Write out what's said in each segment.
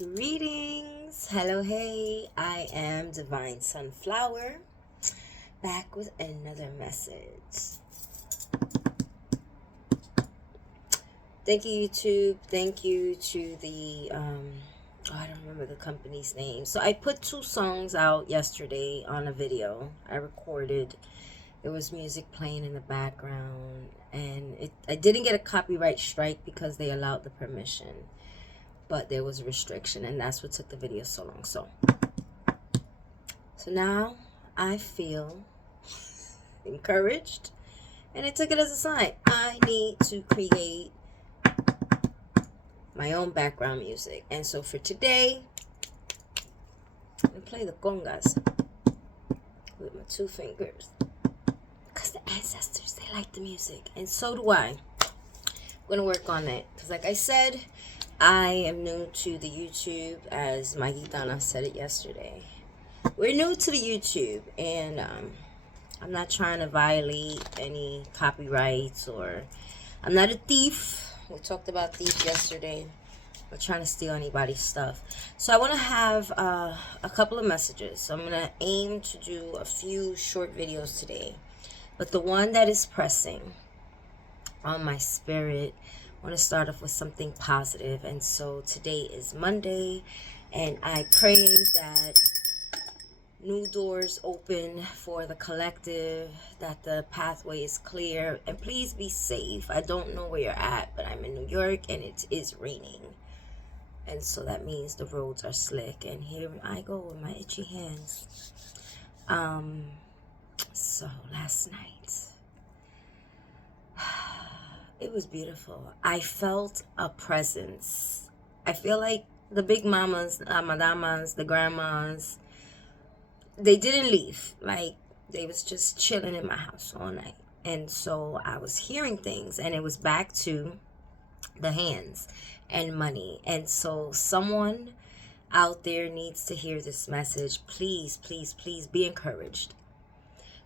Greetings. Hello, hey. I am Divine Sunflower, back with another message. Thank you, YouTube. Thank you to the, I don't remember the company's name. So I put 2 songs out yesterday on a video I recorded. There was music playing in the background, and I didn't get a copyright strike because they allowed the permission. But there was a restriction, and that's what took the video so long. So now I feel encouraged, and I took it as a sign. I need to create my own background music. And so for today, I'm gonna play the congas with my 2 fingers, because the ancestors, they like the music, and so do I. I'm gonna work on it, because like I said, I am new to the YouTube, as my gitana said it yesterday. We're new to the YouTube, and I'm not trying to violate any copyrights, or I'm not a thief. We talked about thieves yesterday. We're trying to steal anybody's stuff. So I want to have a couple of messages. So I'm going to aim to do a few short videos today. But the one that is pressing on my spirit, I want to start off with something positive. And so today is Monday, and I pray that new doors open for the collective, that the pathway is clear, and please be safe. I don't know where you're at, but I'm in New York and it is raining, and so that means the roads are slick, and here I go with my itchy hands. So last night, it was beautiful. I felt a presence. I feel like the big mamas, Madamas, the grandmas, they didn't leave. Like, they was just chilling in my house all night. And so I was hearing things, and it was back to the hands and money. And so someone out there needs to hear this message. Please, please, please be encouraged,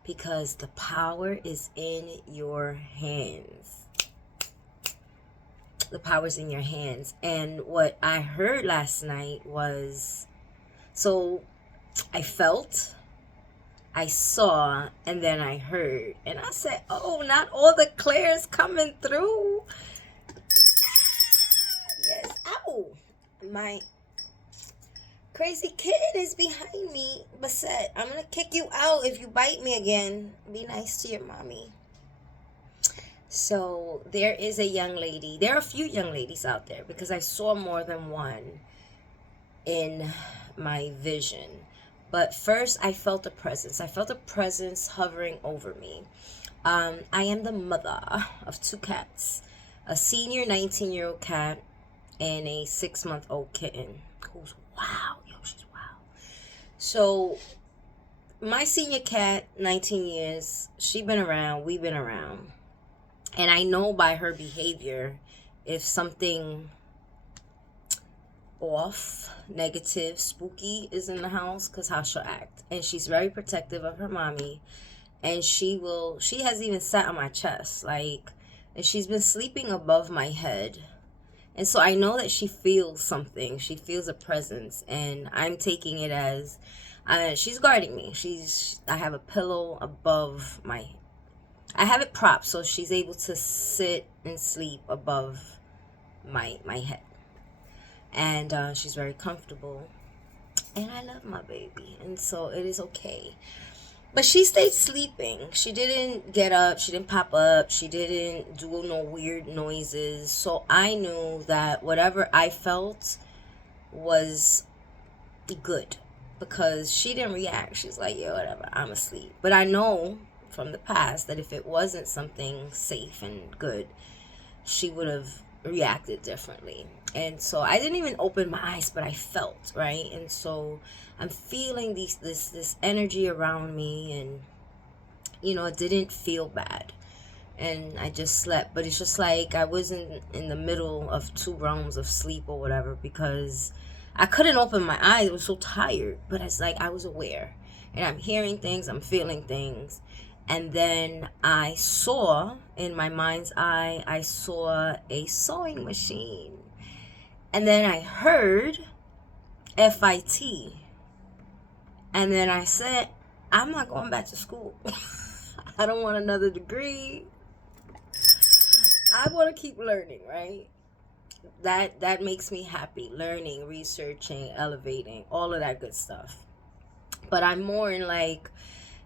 because the power is in your hands. The power's in your hands. And what I heard last night was, so I felt, I saw, and then I heard. And I said, oh, not all the clairs coming through. Yes. Ow. My crazy kid is behind me. Bassett, I'm going to kick you out if you bite me again. Be nice to your mommy. So there is a young lady. There are a few young ladies out there, because I saw more than one in my vision. But first, I felt a presence. I felt a presence hovering over me. I am the mother of 2 cats. A senior 19-year-old cat and a 6-month-old kitten. Who's wow. Yo, she's wow. So my senior cat, 19 years, she been around. We've been around. And I know by her behavior if something off, negative, spooky is in the house, because how she'll act. And she's very protective of her mommy, and she has even sat on my chest, like, and she's been sleeping above my head. And so I know that she feels something. She feels a presence, and I'm taking it as she's guarding me. I have a pillow above I have it propped so she's able to sit and sleep above my head. And she's very comfortable, and I love my baby, and so it is okay. But she stayed sleeping. She didn't get up, she didn't pop up, she didn't do no weird noises. So I knew that whatever I felt was good, because she didn't react. She's like, yeah, whatever, I'm asleep. But I know from the past that if it wasn't something safe and good, she would have reacted differently. And so I didn't even open my eyes, but I felt, right? And so I'm feeling this energy around me, and it didn't feel bad, and I just slept. But it's just like I wasn't in the middle of 2 realms of sleep or whatever, because I couldn't open my eyes. I was so tired, but it's like I was aware, and I'm hearing things, I'm feeling things. And then I saw, in my mind's eye, I saw a sewing machine. And then I heard FIT. And then I said, I'm not going back to school. I don't want another degree. I want to keep learning, right? That makes me happy. Learning, researching, elevating, all of that good stuff. But I'm more in like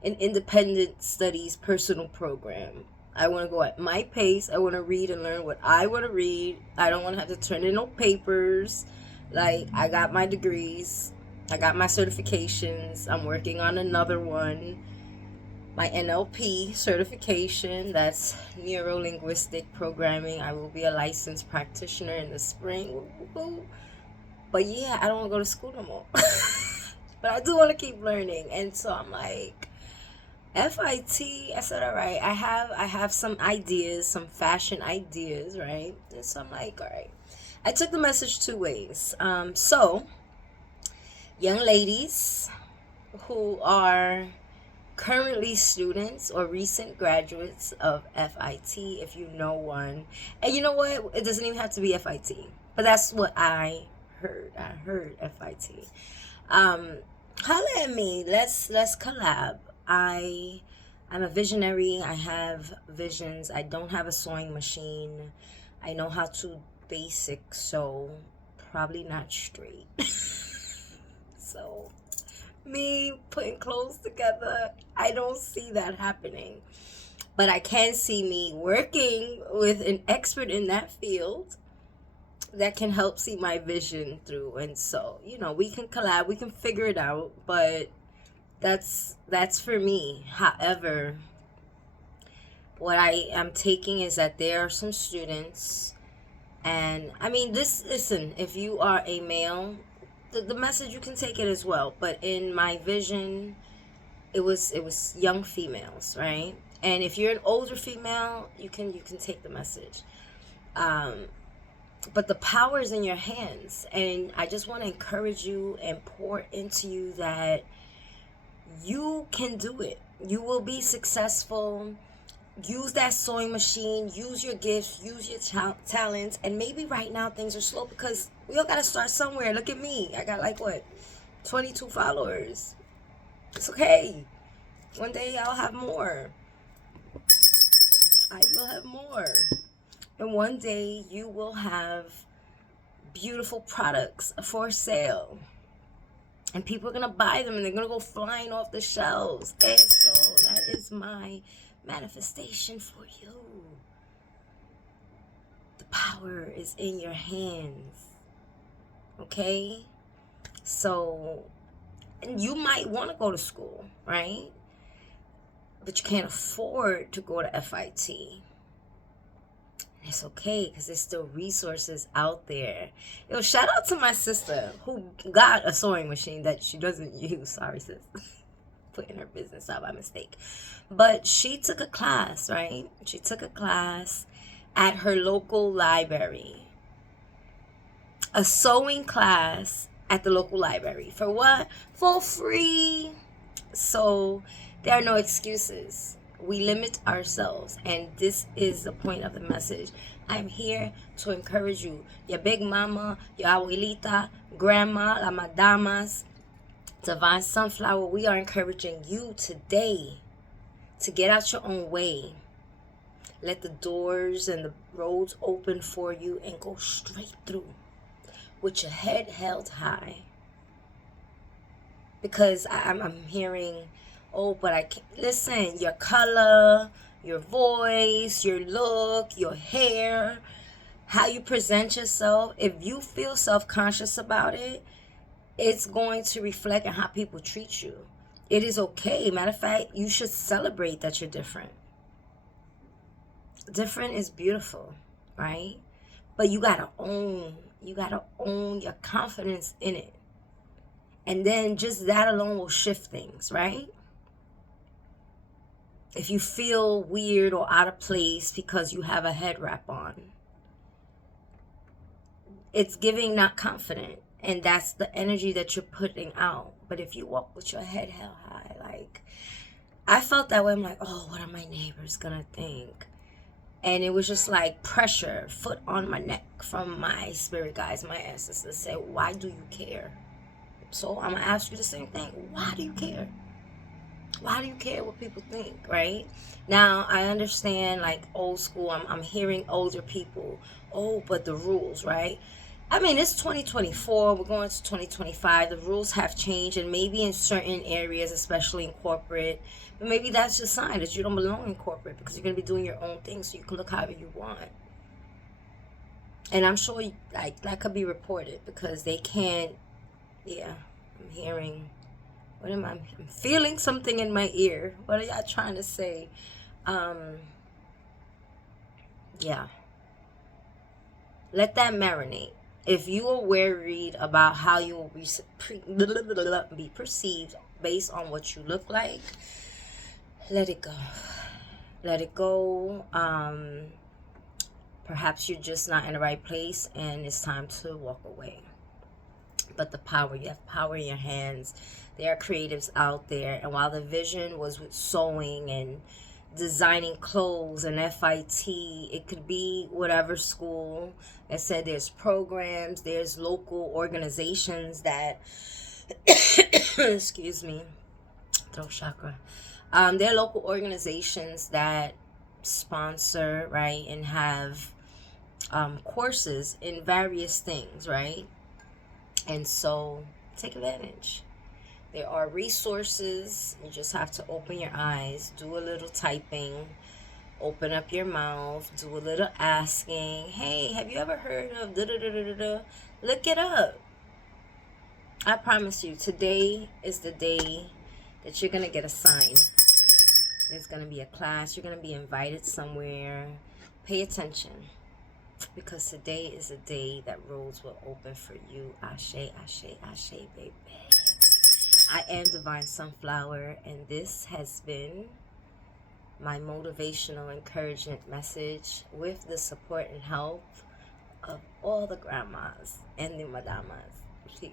an independent studies personal program. I want to go at my pace. I want to read and learn what I want to read. I don't want to have to turn in no papers. Like, I got my degrees. I got my certifications. I'm working on another one. My NLP certification, that's neuro linguistic programming. I will be a licensed practitioner in the spring. But yeah, I don't want to go to school no more. But I do want to keep learning. And so I'm like, FIT, I said, all right, I have some ideas, some fashion ideas, right? And so I'm like, all right. I took the message two ways. So, young ladies who are currently students or recent graduates of FIT, if you know one. And you know what? It doesn't even have to be FIT. But that's what I heard. I heard FIT. Holla at me. Let's collab. I'm a visionary. I have visions. I don't have a sewing machine. I know how to basic sew, probably not straight. So me putting clothes together, I don't see that happening. But I can see me working with an expert in that field that can help see my vision through. And so, we can collab, we can figure it out, but that's for me. However, what I am taking is that there are some students, and I mean, listen, if you are a male, the message, you can take it as well. But in my vision, it was young females, right? And if you're an older female, you can take the message. But the power is in your hands, and I just want to encourage you and pour into you that you can do it. You will be successful. Use that sewing machine, use your gifts, use your talents. And maybe right now things are slow because we all got to start somewhere. Look at me. I got 22 followers. It's okay. One day I'll have more. I will have more. And one day you will have beautiful products for sale. And people are going to buy them and they're going to go flying off the shelves. And so that is my manifestation for you. The power is in your hands. Okay? So, and you might want to go to school, right? But you can't afford to go to FIT. It's okay, because there's still resources out there. Shout out to my sister who got a sewing machine that she doesn't use. Sorry, sis. Putting her business out by mistake. But she took a class, right? She took a class at her local library. A sewing class at the local library. For what? For free. So there are no excuses. We limit ourselves, and this is the point of the message. I'm here to encourage you. Your big mama, your abuelita, grandma, la Madamas, Divine Sunflower, we are encouraging you today to get out your own way. Let the doors and the roads open for you and go straight through with your head held high. Because I'm hearing, oh, but I can't. Listen, your color, your voice, your look, your hair, how you present yourself, if you feel self-conscious about it, it's going to reflect on how people treat you. It is okay. Matter of fact, you should celebrate that you're different. Different is beautiful, right? But you gotta own your confidence in it. And then just that alone will shift things, right? If you feel weird or out of place because you have a head wrap on, it's giving not confident. And that's the energy that you're putting out. But if you walk with your head held high, like, I felt that way. I'm like, oh, what are my neighbors gonna think? And it was just like pressure, foot on my neck from my spirit guides, my ancestors. Say, why do you care? So I'm going to ask you the same thing. Why do you care? Why do you care what people think, right? Now, I understand, like, old school. I'm hearing older people, oh, but the rules, right? I mean, it's 2024. We're going to 2025. The rules have changed, and maybe in certain areas, especially in corporate, but maybe that's just a sign that you don't belong in corporate because you're going to be doing your own thing so you can look however you want. And I'm sure, like, that could be reported because they can't, yeah, I'm hearing... What am I? I'm feeling something in my ear. What are y'all trying to say? Yeah. Let that marinate. If you are worried about how you will be perceived based on what you look like, let it go. Let it go. Perhaps you're just not in the right place and it's time to walk away. But the power, you have power in your hands. There are creatives out there, and while the vision was with sewing and designing clothes and FIT, it could be whatever school. I said there's programs, there's local organizations that excuse me, throat chakra. There are local organizations that sponsor, right, and have courses in various things, right? And so take advantage. There are resources. You just have to open your eyes, do a little typing, open up your mouth, do a little asking. Hey, have you ever heard of da da da da da? Look it up. I promise you, today is the day that you're going to get a sign. There's going to be a class. You're going to be invited somewhere. Pay attention. Because today is a day that roads will open for you. Ashe, ashe, ashe, baby. I am Divine Sunflower, and this has been my motivational encouragement message with the support and help of all the grandmas and the Madamas. Peace.